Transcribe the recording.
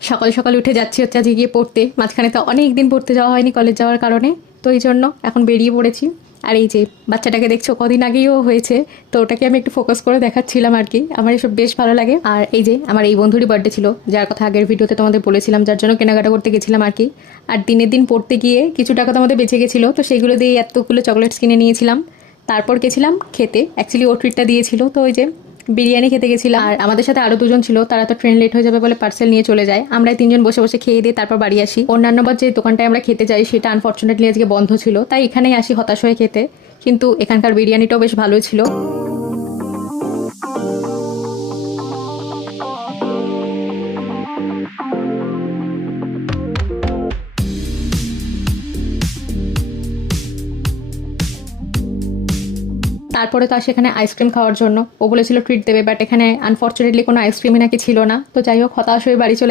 সকাল সকাল উঠে যাচ্ছি হচ্ছে আজকে গিয়ে পড়তে। মাঝখানে তো অনেক দিন পড়তে যাওয়া হয়নি কলেজ যাওয়ার কারণে, তো এই জন্য এখন বেরিয়ে পড়েছি। আর এই যে বাচ্চাটাকে দেখছো, কদিন আগেও হয়েছে, তো ওটাকে আমি একটু ফোকাস করে দেখাচ্ছিলাম আর কি। আমার এসব বেশ ভালো লাগে। আর এই যে আমার এই বন্ধুরই বার্থডে ছিল, যার কথা আগের ভিডিওতে তোমাদের বলেছিলাম, যার জন্য কেনাকাটা করতে গেছিলাম আর কি। আর দিনের দিন পড়তে গিয়ে কিছু টাকা তো আমাদের বেঁচে গেছিলো, তো সেগুলো দিয়ে এতগুলো চকলেটস কিনে নিয়েছিলাম। তারপর গেছিলাম খেতে, অ্যাকচুয়ালি ও ট্রিটটা দিয়েছিল, তো ওই যে বিরিয়ানি খেতে গেছিলাম। আর আমাদের সাথে আরো দুজন ছিল, তারা তো ট্রেন লেট হয়ে যাবে বলে পার্সেল নিয়ে চলে যায়। আমরা তিনজন বসে বসে খেয়ে দিয়ে তারপর বাড়ি আসি। অন্যান্য বার যে দোকানটায় আমরা খেতে যাই সেটা আনফর্চুনেটলি আজকে বন্ধ ছিল, তাই এখানেই আসি হতাশ হয়ে খেতে। কিন্তু এখানকার বিরিয়ানিটাও বেশ ভালো ছিল। তারপরে তো আসে এখানে আইসক্রিম খাওয়ার জন্য। ও বলেছিল ট্রিট দেবে, বাট এখানে আনফর্চুনেটলি কোনো আইসক্রিমই নাকি ছিল না। তো যাই হোক, হতাশ হয়ে বাড়ি চলে